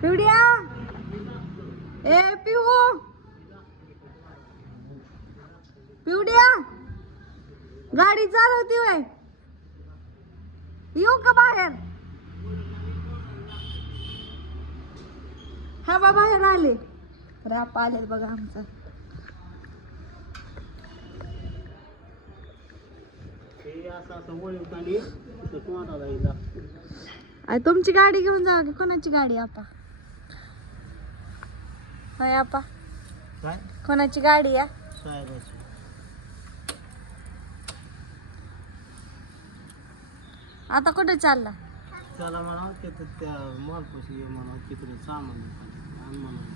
पिवड्या ए पिऊ पिवड्या गाडी चालवती वय येऊ का बाहेर? हा बा बाहेर आले. राप आले बघा आमचा. तुमची गाडी घेऊन जा की कोणाची गाडी आता? होय आपा काय? कोणाची गाडी या साहेबाची आता कुठे चालला? त्याला म्हणा तिथं त्या मालपाशी ये म्हणा तिकडे सामान आणि म्हणा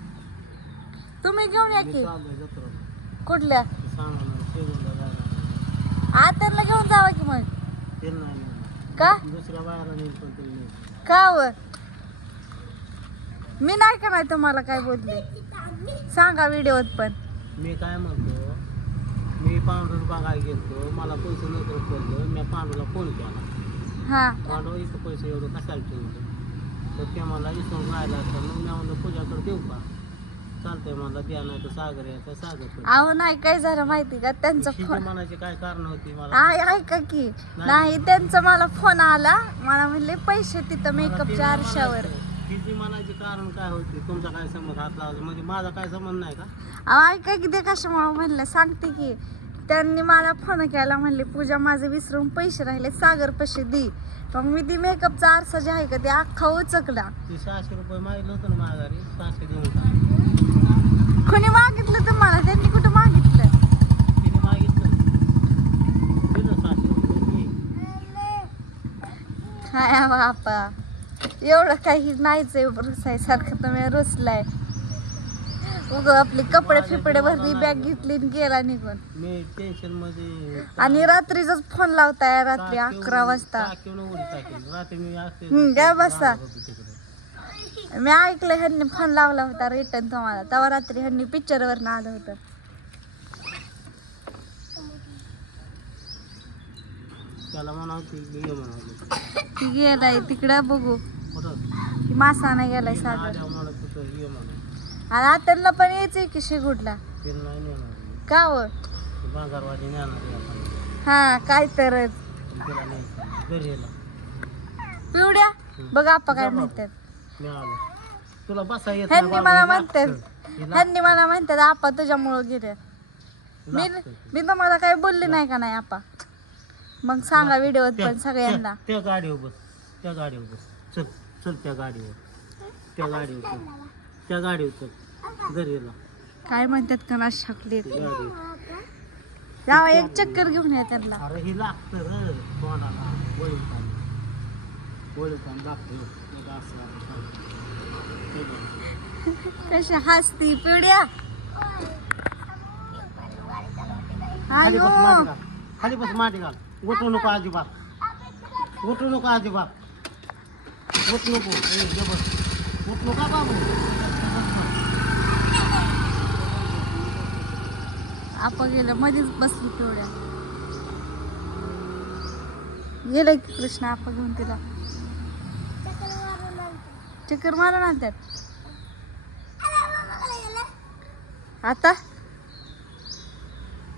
तुम्ही घेऊन या मी की. चाललोय कुठल्या? सामान शेगूनला जायला घेऊन जावा की मग. ते नाही नेलं. का? दुसऱ्या बाहेर नेईल पण ते नाही. का व? मी नाही का नाही तुम्हाला काय बोलले? सांगा व्हिडिओत पण. मी काय म्हणतो मी पांडूला बघायला गेलतो मला पैसे नव्हतं पडलं मी पांडूला फोन केला. हा. पांडू इथं पैसे एवढं कशाला ठेवलं? तर ते मला विसरून राहिला असता मग मी म्हणलं पूजाकडे देऊ का? चालतंय मला द्या नाही तर सागर यायचा सागर. अहो नाही काय झालं माहिती का? त्यांचा फोन मनाची काय कारण होती मला? आय ऐका की. नाही. त्यांचा मला फोन आला. मला म्हणले पैसे तिथं मेकअपच्या आरशावर. हिची मनाची कारण काय होती? तुमचा काय संबंध हात लावला म्हणजे माझा काय संबंध नाही का? अहो ऐका की ते कशामुळे म्हणलं सांगते की त्यांनी मला फोन केला म्हणले पूजा माझे विसरून पैसे राहिले सागर पैसे दे. मग मी ती मेकअपचा आरसा जे आहे का ते अख्खा उचकला. ती सहाशे रुपये मागितलं होतं ना माघारी? सहाशे देऊन टाक. कोणी मागितलं तुम्हाला त्यांनी कुठं मागितलं? तिने मागितलं. दिलं सहाशे रुपये घे. काय बापा एवढं काही नाहीच आहे रुसायसारखं तुम्ही रुसलाय. उग आपली कपडे फिपडे भरली बॅग घेतली आणि गेला निघून. मी टेन्शनमध्ये आणि रात्रीचाच फोन लावताय रात्री अकरा वाजता. रात्री मी हम्म, द्या बसा. मी ऐकलं ह्यांनी फोन लावला होता रिटर्न तुम्हाला. तेव्हा रात्री ह्यांनी पिक्चर वर आलं होतं. त्याला म्हणावं ती ये म्हणावं ती. गेलाय तिकडं बघू. ती मासा नाही गेलाय सागर. आणि आत्यांना पण यायचंय की नेणार. का व हा काय तरच. यायला पिवड्या? बघ आपा काय म्हणतात. तुला बसा येत ह्यांनी मला म्हणतात. ह्यांनी मला म्हणतात आपा तुझ्यामुळं गेले. मी. मी तुम्हाला काही बोलले नाही का नाही आपा मग सांगा व्हिडिओत पण सगळ्यांना. त्या त्या गाडीवर बस. त्या गाडीवर बस. चल चल त्या गाडीवर. त्या गाडीवर चल. त्या गाडीवर चल. घरी यायला काय म्हणतात का ना शकले ती गाडीवर. जावा एक चक्कर घेऊन या त्यांना. अरे ही लागतं र असं. कशी हसती पिवड्या खाली बस माटी घाल. खाली बस माटी घाल. उठू नको अजिबात. उठू नको अजिबात. उठ नको. ए, बस उठ नका बाबू आपण गेलं मध्येच बसली तेवढ्या गेलं की कृष्ण आपण घेऊन तिला. चक्कर मारून आणतात. आता?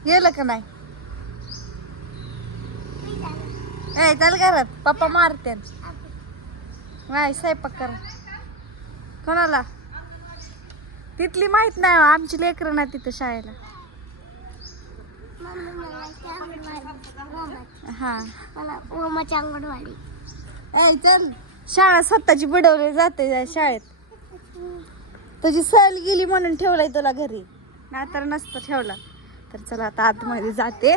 गेलं का नाही? ए चल घरात. पप्पा मारते. नाही स्वयंपाक करा. कोणाला? तिथली माहीत नाही हो, आमची लेकरं नाही तिथं शाळेला. हा. मला ओमाची अंगणवाडी ए चल. शाळा स्वतःची बुडवली जाते शाळेत. तुझी सहल गेली म्हणून ठेवलाय तुला घरी. नाहीतर नसतं ठेवला. तर चला आता आतमध्ये जाते.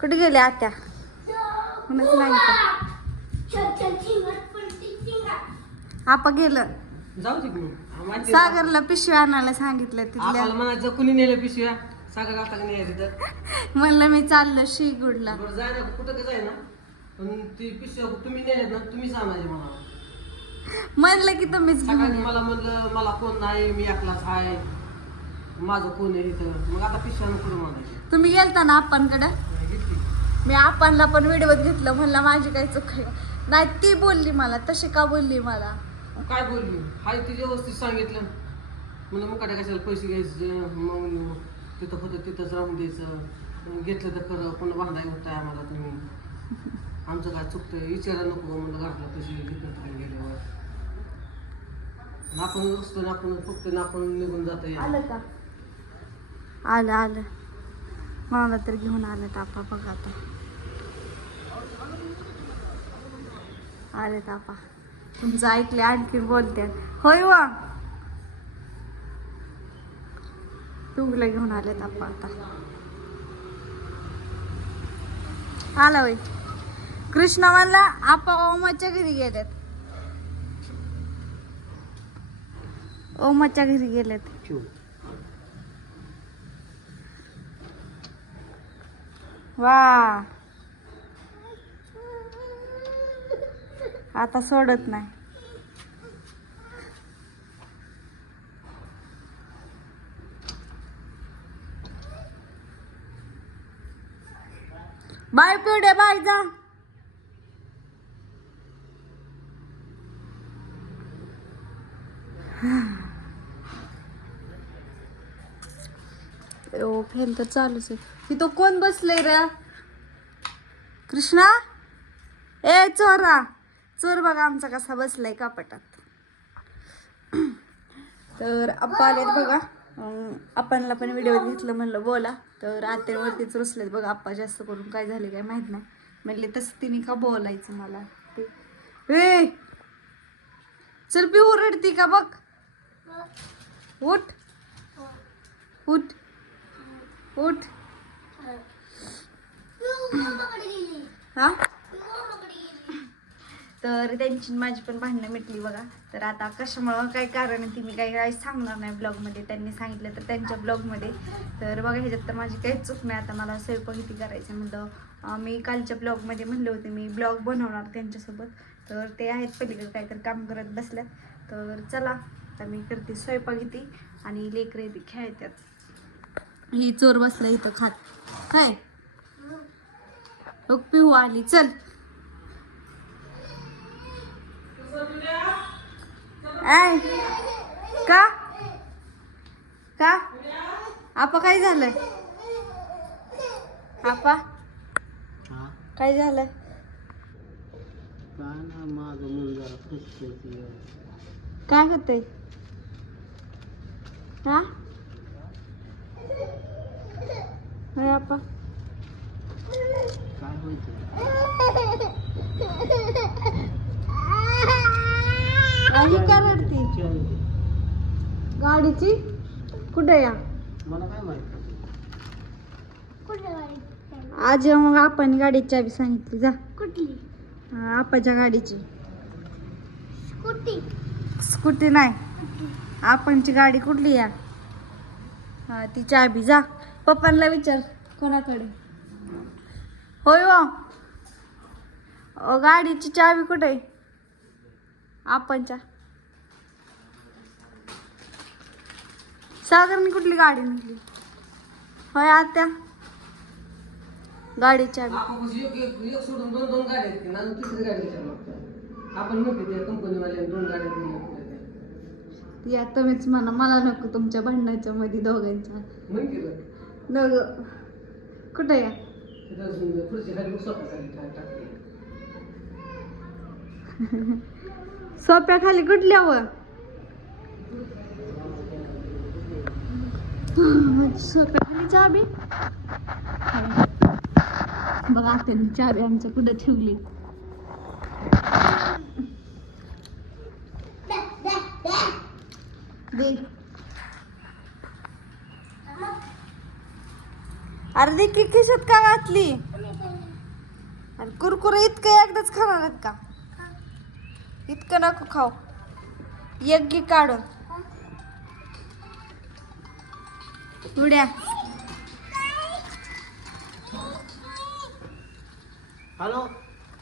कुठे गेले आत्या? म्हणूनच नाही आपा गेलं. जाऊ आहे. सागरला पिशवी आणायला सांगितलं तिथल्या. म्हणायचं कुणी नेलं पिशव्या? सागर तिथं. म्हणलं मी चाललो शिगुडला. बरं जाय ना कुठं का जाय ना. पण ती पिशव्या तुम्ही नेल्यात ना तुम्हीच आणायचे मला. म्हणलं की तुम्हीच. मला म्हणलं मला कोण नाही मी एकलाच आहे. माझं कोण आहे इथं? मग आता पिशव्या नको म्हणायचे? तुम्ही गेलता ना आपणकडं मी आपणला पण व्हिडिओत घेतलं म्हणलं माझी काही चूक आहे. नाही ती बोलली मला तशी का बोलली मला? काय बोलली? हाय ती व्यवस्थित सांगितलं. म्हणलं मग काय कशाला पैसे घ्यायचे? मग म्हणलं, तिथं होतं तिथंच राहून द्यायचं. घेतलं तर खरं पुन्हा भांडाय होताय आम्हाला तुम्ही. आमचं काय चुकतंय विचारा नको म्हणलं घातलं पैसे घेतलं गेल्यावर. आपण रस्तो आपण फक्त आपण निघून जाता आलं का? आलं आलं. मला तर घेऊन आले तापा बघ आता. आले तापा. तुमचं ऐकले आणखी बोलते. होय वा. तुला घेऊन आले तापा आता. आला होय. कृष्ण म्हणला आपा ओमाच्या घरी गेलेत. ओमाच्या घरी गेलेत. वा. आता सोडत नाही. बाय पिवडे बाय जा. ओ तर चालूच आहे. तिथं कोण बसले रे? कृष्णा? ए चोरा. चोर बघा आमचा कसा बसलाय कापटात. तर आप्पा आलेत बघा. आपणला पण व्हिडिओ घेतलं म्हणलं बोला. तर आत्यावरतीच रुसलेत बघा आप्पा जास्त करून काय झाले काय माहीत नाही. म्हणले तसं तिने का बोलायचं मला? ते ए! चल पिऊ ओरडती का बघ? उठ. उठ. उठ. हा? तर त्यांची माझी पण भांडणं मिटली बघा. तर आता कशामुळं काय कारण आहे ती मी काही काही सांगणार नाही ब्लॉगमध्ये त्यांनी सांगितलं तर त्यांच्या ब्लॉगमध्ये तर बघा ह्याच्यात तर माझी काहीच चूक नाही. आता मला स्वयंपाक किती करायचं म्हणलं. मी कालच्या ब्लॉगमध्ये म्हणले होते मी ब्लॉग बनवणार त्यांच्यासोबत. तर ते आहेत पलीकडे काहीतरी काम करत बसल्यात. तर चला तर मी करते स्वयंपाक किती आणि लेकरं येते खेळतात. ही चोर बसला इथं खात. काय? बघ पिहू आली. चल. आय का? का? आपा काय झालंय आपा काय झालंय काय होतंय? हा? काय रडती गाडीची? कुठे या? मला काय माहिती आज मग आपण गाडीची चाबी सांगितली. जा. कुठली? हा, आपाच्या गाडीची. स्कूटी. स्कूटी नाही. आपणची गाडी कुठली या? हा ती चाबी जा. पप्पांना विचार. कोणाकडे? होय वा. अ, गाडीची चाबी कुठे आहे? आपणच्या. सागरने कुठली गाडी निघली होय आत्या. गाडीची चाबी आपण सोडून दोन दोन तिसरी गाडी म्हणते कंपनीवाल्या दोन गाड्या. या तुम्हीच म्हणा. मला नको तुमच्या भांडणाच्या मध्ये दोघांच्या. म्हण की कुठे या तिथं खाली स्वतः सोप्या खाली कुठल्या व सोप्या खाली चाबी. बघा त्यांनी चाबी आमच्या कुठे ठेवली. दे. अरे दे की का घातली? आणि कुरकुरे इतकं एकदाच खाणार आहेत का? इतकं नको खाऊ. एक घे काढून. उड्या. हॅलो.